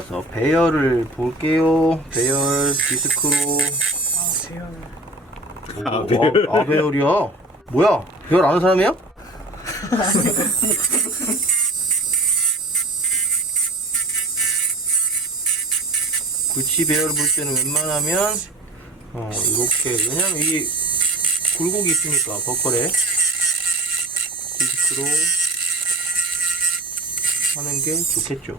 나서 배열을 볼게요. 배열 디스크로. 아 배열. 오, 아, 배열. 아, 아, 배열이야. 뭐야? 배열 아는 사람이야? 구치 배열 볼 때는 웬만하면 어, 이렇게 왜냐면 이게 굴곡이 있으니까 버클에 디스크로 하는 게 좋겠죠.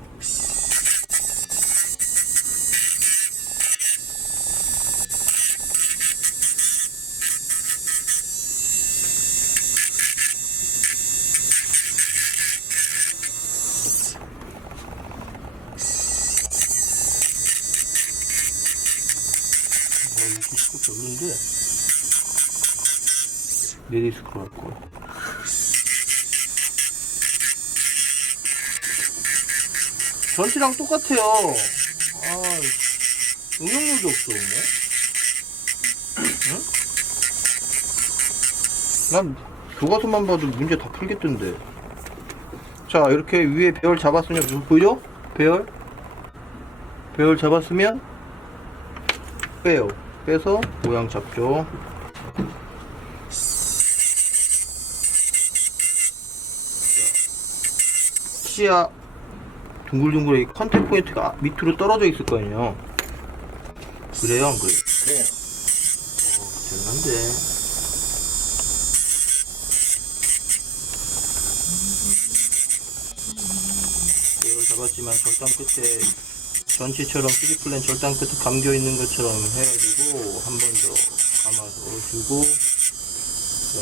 디스크 별론데 내 디스크로 할 거야. 전치랑 똑같아요. 아, 응용력이 없어, 오늘. 응? 난 교과서만 봐도 문제 다 풀겠던데. 자, 이렇게 위에 배열 잡았으면, 보이죠? 배열? 배열 잡았으면, 빼요. 빼서 모양 잡죠. 시야 둥글둥글 이 컨택 포인트가 밑으로 떨어져 있을 거 아니에요. 그래요, 안 그래요? 그래요. 어, 대단한데. 이걸 잡았지만 절단 끝에 전치처럼 3플랜 절단 끝에 감겨 있는 것처럼 해가지고 한 번 더 감아서 주고 자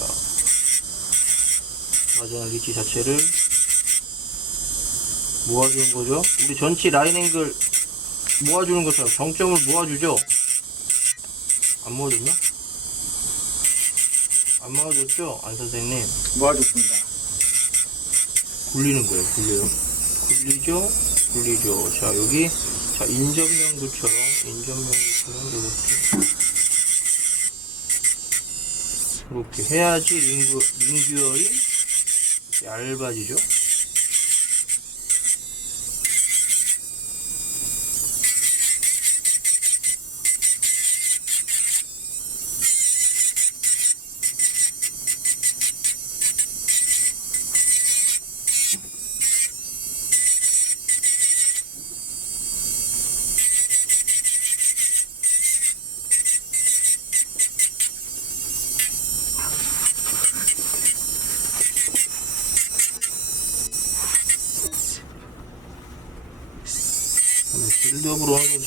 마지막 리치 자체를 모아주는 거죠. 우리 전치 라인 앵글 모아주는 것처럼 정점을 모아주죠. 안 모아줬나? 안 모아줬죠? 안 선생님 모아줬습니다. 굴리는 거예요 굴려요 굴리죠 굴리죠 자 여기 자 인접면구처럼 인접면구처럼 이렇게. 이렇게 해야지 링규얼이 얇아지죠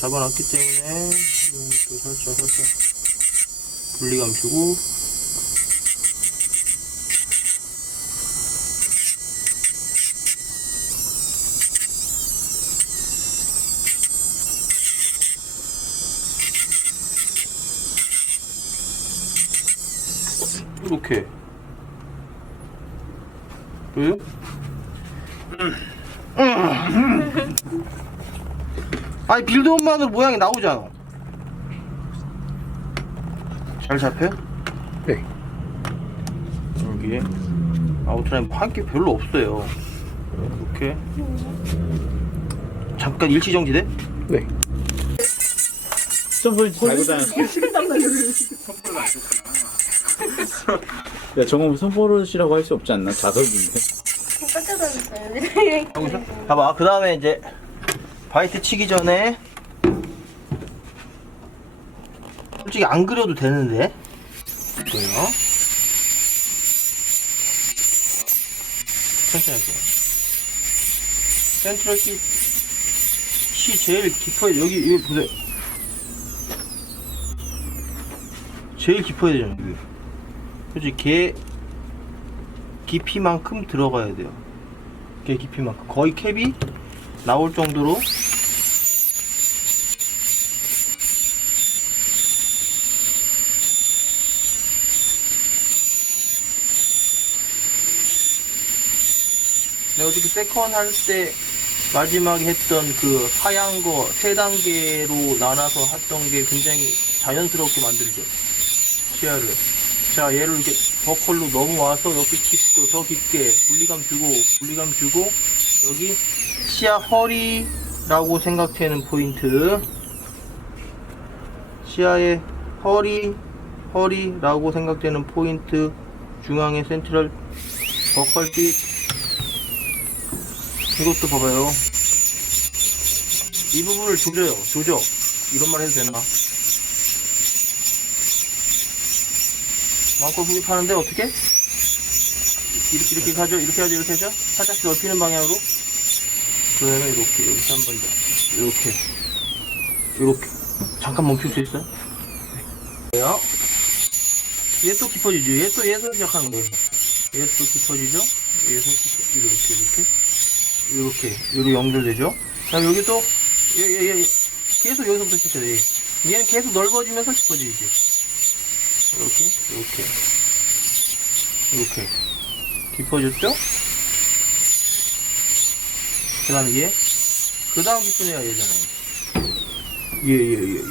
잡아놨기 때문에 또 살짝 살짝 분리감 주고 이렇게 그래요? 아니 빌드업만으로 모양이 나오잖아 잘 잡혀요? 네. 여기에 아웃라인 한게 별로 없어요 이렇게 잠깐 일치정지돼? 네. 점프를 달고 줬구나. 야, 저건 손버릇이라고 할 수 없지 않나? 자석인데. 하고 있어? 봐봐 그 다음에 이제 바이트 치기 전에 솔직히 안 그려도 되는데? 이거요? 천천히 할게요. 센트럴 키, 키 제일 깊어야 여기 여기 보세요. 제일 깊어야 되잖아요 여기. 개 깊이만큼 들어가야 돼요. 개 깊이만큼. 거의 캡이 나올 정도로 내가 어저께 세컨 할 때 마지막에 했던 그 하얀 거 세 단계로 나눠서 했던 게 굉장히 자연스럽게 만들죠. 시야를. 자 얘를 이렇게 버컬로 넘어와서 여기 깊고 그더 깊게 분리감 주고 분리감 주고 여기 시야 허리 라고 생각되는 포인트. 시야의 허리 허리라고 생각되는 포인트 중앙의 센트럴 버컬 빛 이것도 봐봐요. 이 부분을 조져요. 조져. 이런 말 해도 되나? 마음껏 흡입하는데 어떻게? 이렇게 이렇게 가죠? 이렇게 하죠? 이렇게 하죠? 살짝씩 넓히는 방향으로? 그 다음에 이렇게 여기서 한번 더 이렇게. 이렇게. 잠깐 멈출 수 있어요? 요얘 또 깊어지죠? 얘 또 얘도 시작하는 거예요. 얘 또 깊어지죠? 얘도 이렇게 이렇게 이렇게 이렇게 연결되죠 자 여기 또 얘, 얘, 얘, 계속 여기서부터 시작해요 얘. 얘는 계속 넓어지면서 깊어지지 이렇게 이렇게 이렇게 깊어졌죠? 그 다음에 얘, 그 다음 깊은 애가 얘잖아요. 얘, 얘, 얘, 얘, 얘.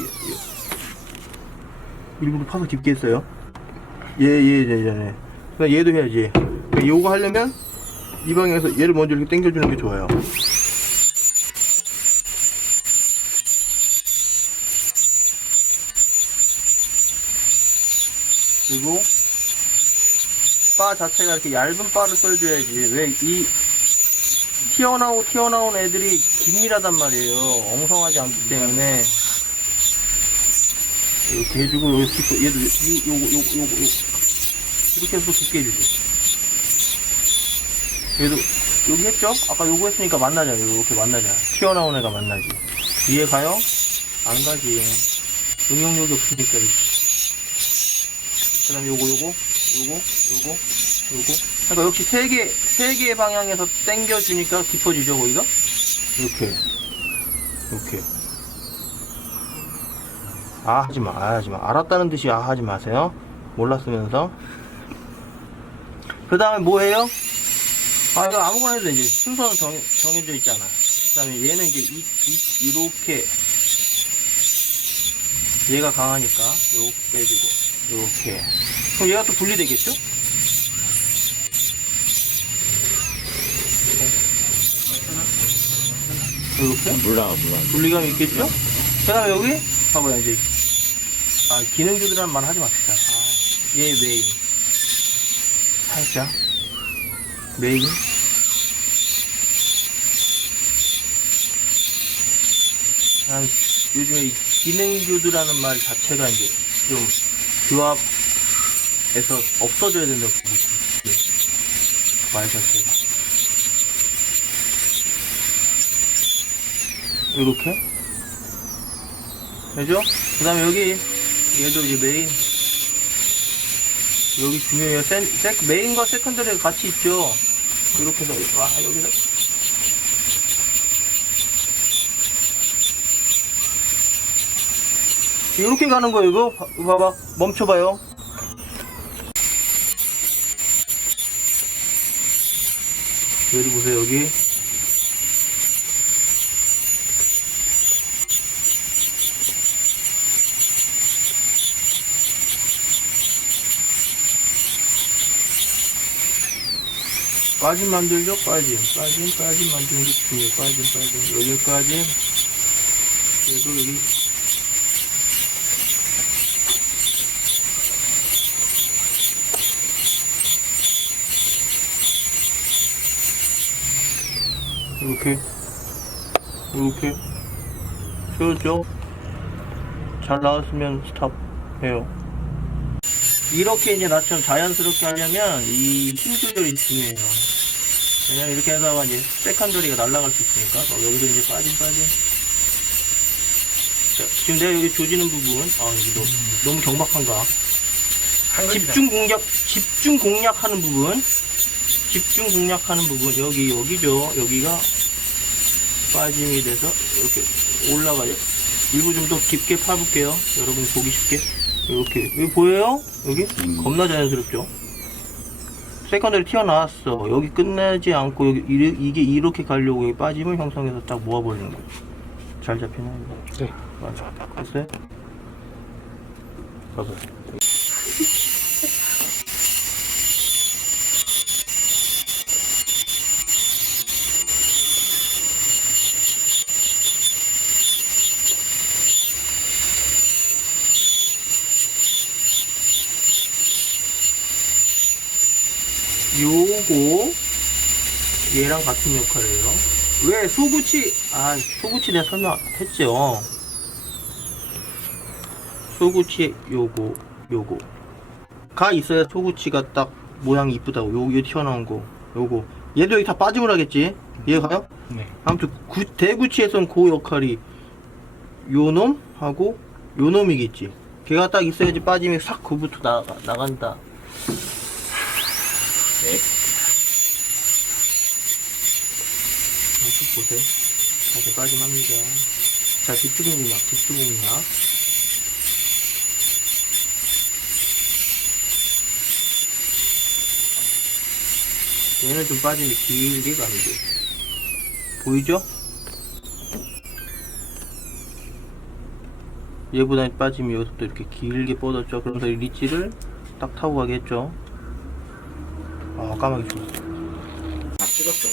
일부러 파서 깊게 했어요. 얘, 얘, 얘잖아요. 그 얘도 해야지. 그러니까 요거 하려면 이 방향에서 얘를 먼저 이렇게 당겨주는 게 좋아요. 그리고 바 자체가 이렇게 얇은 바를 써줘야지. 왜 이 튀어나오 튀어나온 애들이 긴밀하단 말이에요. 엉성하지 않기 때문에 이렇게 해주고 얘도 요거 이렇게 해서 깊게 해주지. 얘도 여기 했죠? 아까 요거 했으니까 만나잖아요. 이렇게 만나잖아. 튀어나온 애가 만나지. 이해 가요? 안 가지. 응용력이 없으니까. 그 다음에 요거 요거 요거 요거 요거 그러니까 역시 세 개 세 개의 방향에서 당겨주니까 깊어지죠 거기가 이렇게 이렇게 아 하지 마 아 하지 마 알았다는 듯이 아 하지 마세요 몰랐으면서 그 다음에 뭐 해요? 아 이거 아무거나 해도 이제 순서는 정, 정해져 있잖아. 그 다음에 얘는 이제 이, 이, 이렇게. 얘가 강하니까 요렇게 빼주고 요렇게. 그럼 얘가 또 분리되겠죠? 이렇게? 몰라 몰라. 분리감이 있겠죠? 그 다음에 여기? 봐봐요 이제. 아 기능주들이란 말 하지 맙시다. 아, 얘 메인. 살짝 메인 아, 요즘에 이 기능주들하는 말 자체가 이제 좀 규합에서 없어져야 된다고 보고 있어요. 말 자체가. 이렇게? 되죠? 그 다음에 여기 얘도 이제 메인 여기 중요해요. 센, 세, 메인과 세컨더리가 같이 있죠? 이렇게 해서 와 여기서. 이렇게 가는 거예요 이거? 봐- 봐봐. 멈춰봐요. 여기 보세요 여기 빠짐 만들죠? 빠짐 빠짐 빠짐 만드는 게 중요해요 빠짐 빠짐 여기까지. 그리고 여기. 이렇게. 이렇게. 세웠죠? 잘 나왔으면 스탑 해요 이렇게 이제 나처럼 자연스럽게 하려면 이 힘 조절이 중요해요. 왜냐면 이렇게 하다가 이제 세컨더리가 날아갈 수 있으니까 어, 여기도 이제 빠진 빠진. 자, 지금 내가 여기 조지는 부분, 아 여기 너무, 너무 경박한가? 집중 공략, 집중 공략하는 부분, 집중 공략하는 부분 여기 여기죠. 여기가 빠짐이 돼서 이렇게 올라가요. 일부 좀 더 깊게 파볼게요. 여러분 보기 쉽게. 이렇게 여기 보여요? 여기 음. 겁나 자연스럽죠. 세컨더리 튀어나왔어. 여기 끝내지 않고 여기 이게 이렇게 가려고 여기 빠짐을 형성해서 딱 모아버리는 거예요. 잘 잡히나요? 네. 맞아. 됐어요? 봐 요거 얘랑 같은 역할이에요. 왜 소구치 아 소구치 내가 설명했죠. 소구치 요거 요거 가 있어야 소구치가 딱 모양이 이쁘다고 요, 요 튀어나온 거 요거 얘도 여기 다 빠짐을 하겠지 이해가요? 네. 아무튼 구, 대구치에선 그 역할이 요놈 하고 요놈이겠지 걔가 딱 있어야지 빠짐이 싹 그부터 나, 나간다 네. 이렇게 보세요. 다시 빠짐합니다. 자 뒷두공약 뒷두공약 얘는 좀 빠짐이 길게 돼 보이죠? 얘보다 빠짐이 여기서 또 이렇게 길게 뻗었죠? 그러면서 이 리치를 딱 타고 가겠죠? 아 까마귀 죽었어. 다 찍었어.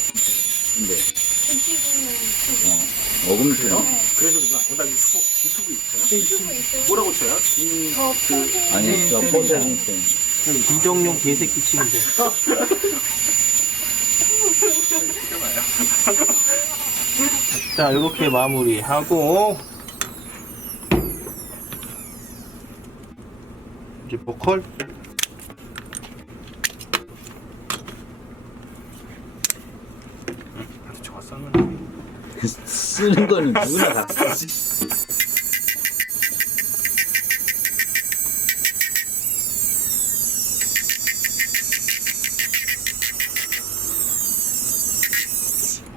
근데 어 어금니요? 그래서 누가 거기다 유튜브, 유튜브 있어요? 뭐라고 쳐요? 김, 그, 아니 저 포장 쌤. 김정용 개새끼 치면 돼. 자, 이렇게 마무리하고 이제 보컬 저거 썼는데. 쓰는 거는 누구나 다 쓰지.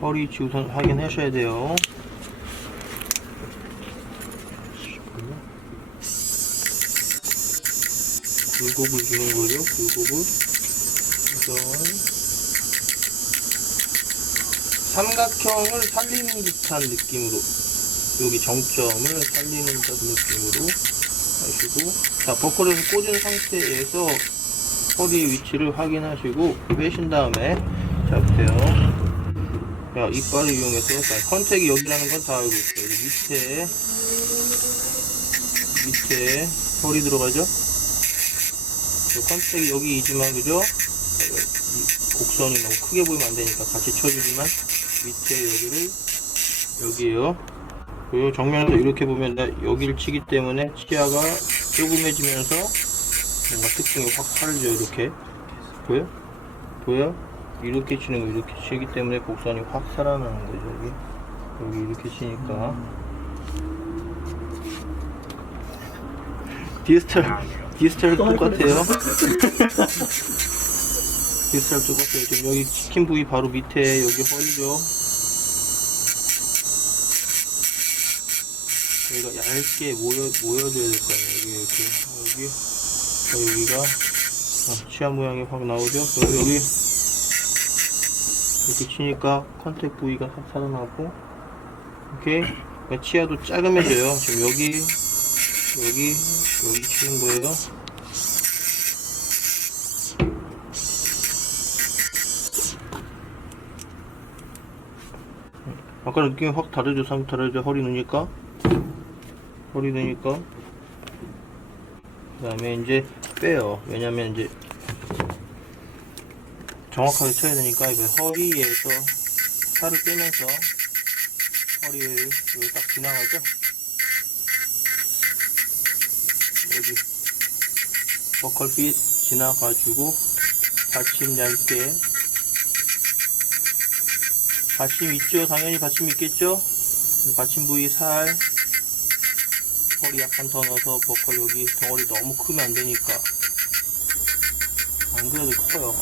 허리 치 우선 확인하셔야 돼요. 굴곡을 주는 거죠. 굴곡을 우선 삼각형을 살리는 듯한 느낌으로 여기 정점을 살리는 듯한 느낌으로 하시고 자 버클에서 꽂은 상태에서 허리 위치를 확인하시고 빼신 다음에 잡으세요. 자, 이빨을 이용해서 자, 컨택이 여기라는 건 다 알고 있어요. 밑에 밑에 허리 들어가죠? 저 컨택이 여기이지만 그죠? 자, 이 곡선이 너무 크게 보이면 안 되니까 같이 쳐주지만 밑에 여기를 여기에요. 그리고 정면에서 이렇게 보면 나 여기를 치기 때문에 치아가 조금해지면서 뭔가 특징이 확 살죠 이렇게 보여? 보여? 이렇게 치는 거 이렇게 치기 때문에 곡선이 확 살아나는 거죠 여기 여기 이렇게 치니까 디스탈 디스탈 똑같아요 디스탈 똑같아요 지금 여기 치킨 부위 바로 밑에 여기 허리죠. 여기가 얇게 모여, 모여줘야 될거 아니에요. 여기 이렇게. 여기. 어, 여기가 아, 치아 모양이 확 나오죠? 그리고 여기 이렇게 치니까 컨택 부위가 확 살아나고 오케이 그러니까 치아도 작으면져요. 지금 여기 여기 여기 치는 거예요 아까 느낌이 확 다르죠 상 다르죠 허리 넣으니까. 허리 넣으니까. 그 다음에 이제 빼요. 왜냐면 이제 정확하게 쳐야 되니까 이거 허리에서 살을 빼면서 허리를 딱 지나가죠? 여기 버컬빛 지나가지고 받침 얇게 받침 있죠 당연히 받침 있겠죠 받침 부위 살 허리 약간 더 넣어서 버컬 여기 덩어리 너무 크면 안 되니까 안 그래도 커요.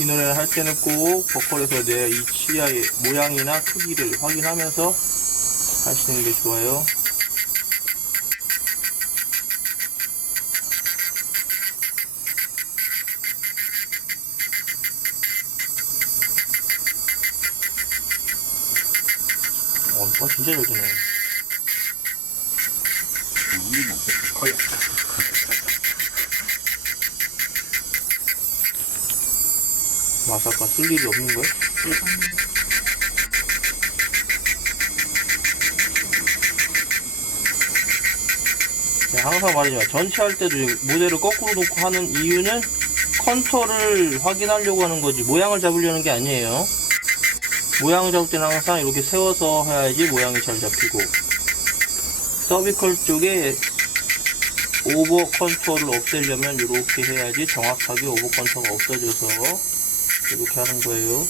이 노래를 할 때는 꼭 버컬에서 내 이 치아의 모양이나 크기를 확인하면서 하시는 게 좋아요. 진짜 잘 되네. 거의. 마사카 쓸 일이 없는 거야? 항상 말이지만 전체 할 때도 모델을 거꾸로 놓고 하는 이유는 컨터를 확인하려고 하는 거지 모양을 잡으려는 게 아니에요 모양을 잡을 때는 항상 이렇게 세워서 해야지 모양이 잘 잡히고. 서비컬 쪽에 오버 컨터를 없애려면 이렇게 해야지 정확하게 오버 컨터가 없어져서 이렇게 하는 거예요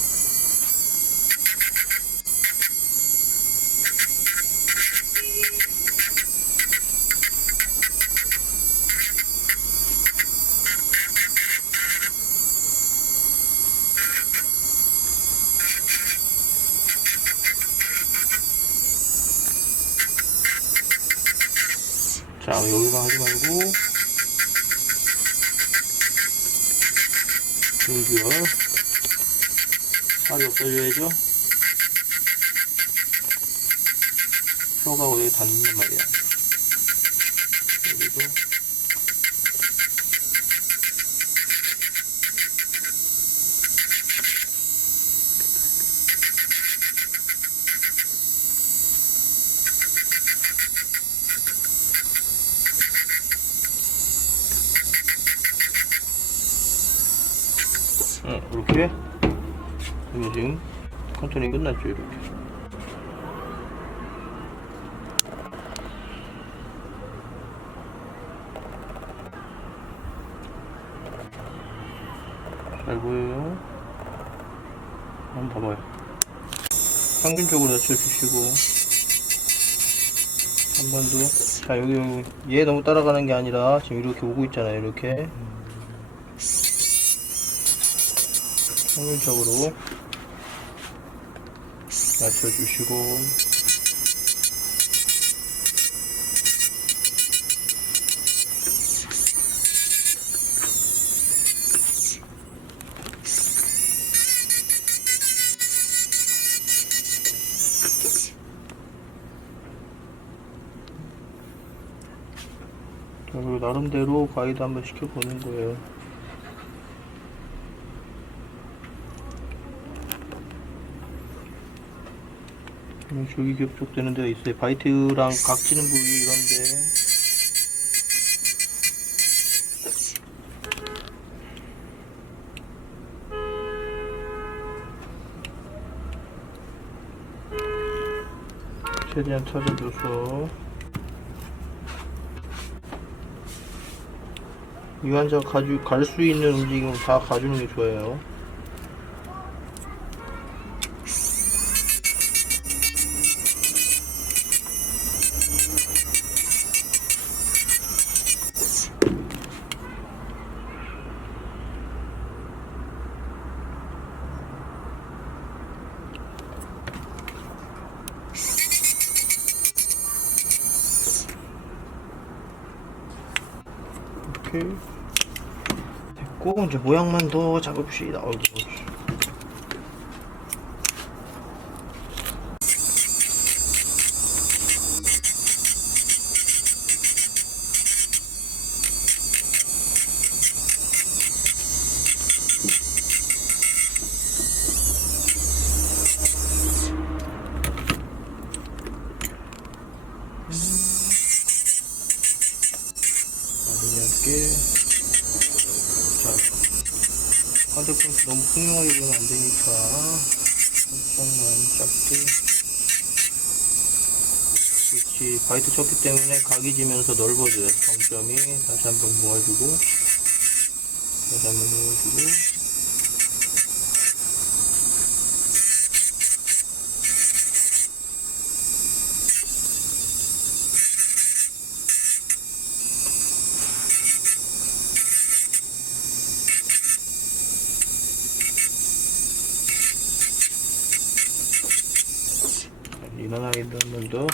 자 여기만 하지 말고. 등결 살이 없어져야죠. 혀가 어디에 닿는단 말이야 여기도 응, 이렇게 이게 지금 컨트롤이 끝났죠 이렇게 잘 보여요? 한번 봐봐요. 평균적으로 낮춰주시고. 한 번 더. 자 여기 여기. 얘 너무 따라가는 게 아니라 지금 이렇게 오고 있잖아요 이렇게. 평균적으로 낮춰주시고 그리고 나름대로 가이드 한번 시켜보는 거예요. 줄기 겹족되는 데가 있어요. 바이트랑 각지는 부위 이런데. 최대한 찾아줘서 이 환자 가주 갈수 있는 움직임은 다 가주는 게 좋아요. 이 됐고 이제 모양만 더 잡읍시다. 어이구. 작게. 그렇지. 바이트 쳤기 때문에 각이 지면서 넓어져요. 점점이 다시 한번 모아주고 다시 한번 모아주고. 리나나이드 한번 더.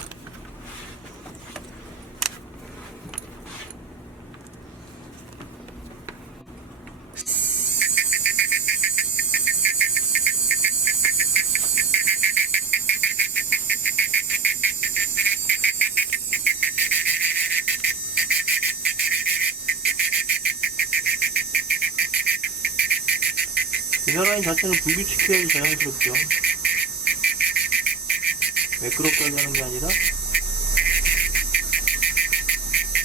이 라인 자체는 불규칙해야지 자연스럽죠. 매끄럽게 하려는 게 아니라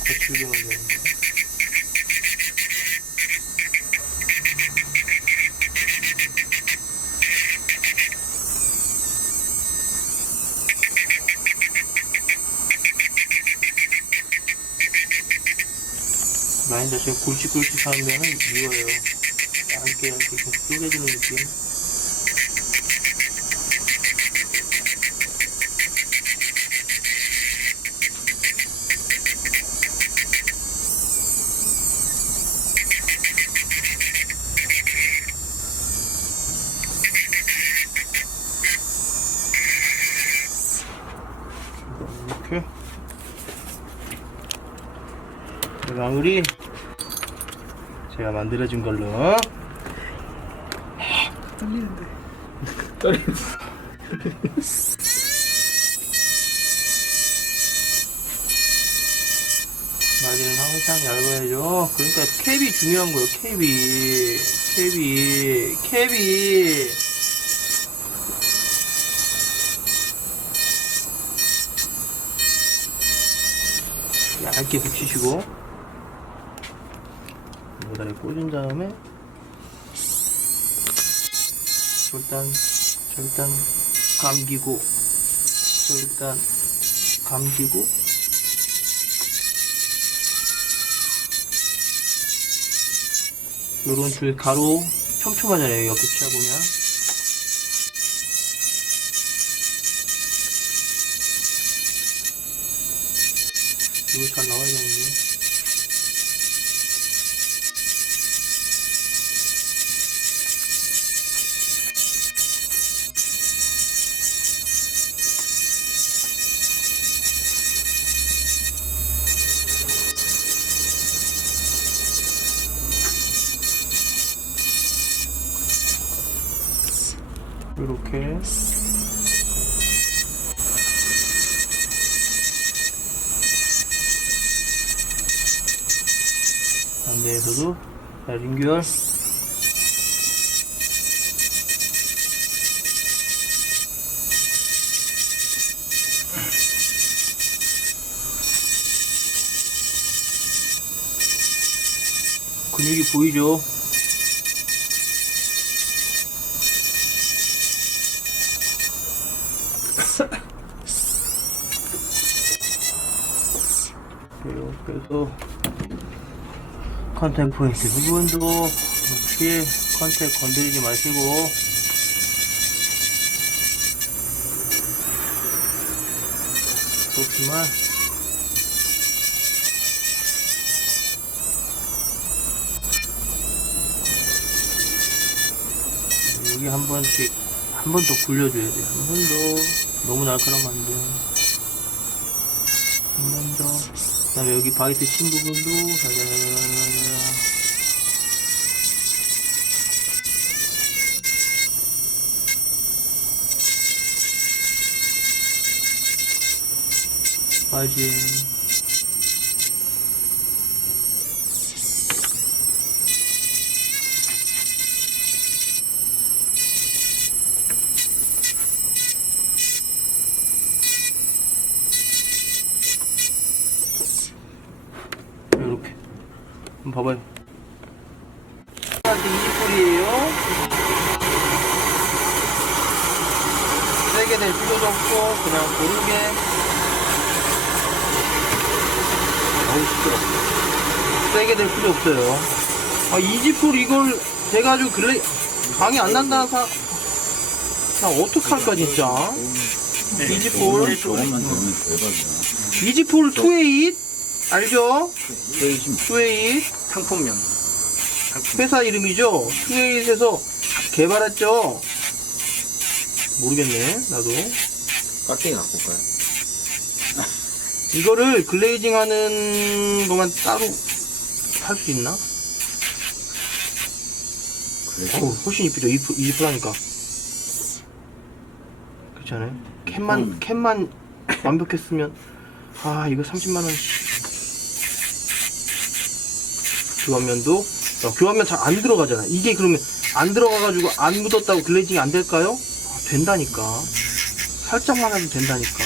거칠게 만드는 거. 라인 자체가 굵직굵직하는 데는 이거예 요. 얇게 얇게 계속 쪼개지는 느낌. 이렇게 마무리 제가 만들어준 걸로 떨리는데. 떨리 마디는 항상 얇아야죠 그러니까 캡이 중요한 거예요 캡이. 캡이. 캡이. 얇게 붙이시고 여기다 이렇게 꽂은 다음에 일단 일단 감기고 일단 감기고. 요런 줄 가로 촘촘하잖아요 옆에 치아 보면 이거 잘 나와야 되는데 반대에서도 잘 연결 근육이 보이죠? 해서 컨텐 포인트 부분도 역시 컨텐 건드리지 마시고 그렇지만 여기 한 번씩 한 번 더 굴려줘야 돼. 한번 더. 너무 날카로우면 안 돼. 한번 더. 그 다음에 여기 바이트 친 부분도. 빠짐. 이렇게 한번 봐봐요 한테 20불이에요 세게 될 필요도 없고 그냥 고르게 어우, 시끄러. 세게 될 필요 없어요 아 20불 이걸 돼가지고 글레 방이 안 난다는 사 나 어떡할까 진짜 대박이야. 이지폴 2에잇 알죠? 페이심 2에잇 상품명. 회사 이름이죠. 투에잇에서 개발했죠. 모르겠네, 나도. 깍대기 갖고 올까요? 이거를 글레이징 하는 것만 따로 살수 있나? 그래서 어우, 훨씬 이쁘죠. 이쁘, 이쁘다니까. 그렇지 않아요? 캔만, 음. 캔만 완벽했으면, 아, 이거 30만원. 교환면도, 어, 교환면 잘 안 들어가잖아. 이게 그러면 안 들어가가지고 안 묻었다고 글레이징이 안 될까요? 아, 된다니까. 살짝만 하면 된다니까.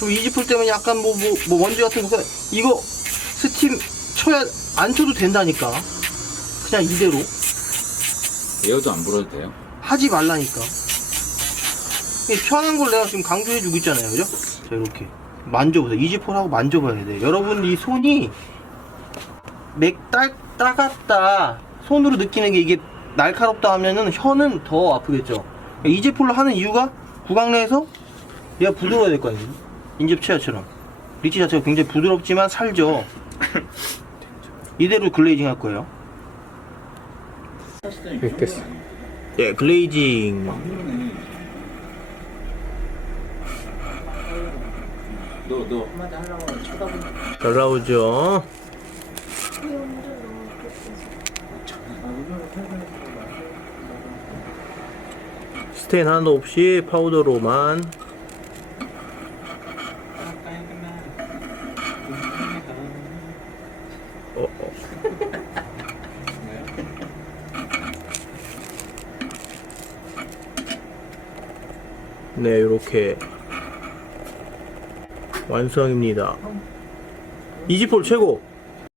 좀 이지풀 때문에 약간 뭐, 뭐, 뭐 먼지 같은 거 이거 스팀 쳐야 안 쳐도 된다니까 그냥 이대로 에어도 안 불어도 돼요? 하지 말라니까 편한 걸 내가 지금 강조해주고 있잖아요 그죠? 자 이렇게 만져보세요 이지폴하고 만져봐야 돼 여러분 이 손이 맥 따, 따갑다 손으로 느끼는 게 이게 날카롭다 하면은 혀는 더 아프겠죠 그러니까 이지폴로 하는 이유가 구강내에서 얘가 부드러워야 될 거 아니에요 인접 치아처럼 리치 자체가 굉장히 부드럽지만 살죠 이대로 글레이징 할 거예요 됐어. 예, 글레이징. 잘 나오죠? 스테인 하나도 없이 파우더로만 어, 어. 네, 이렇게 완성입니다. 이지폴 최고.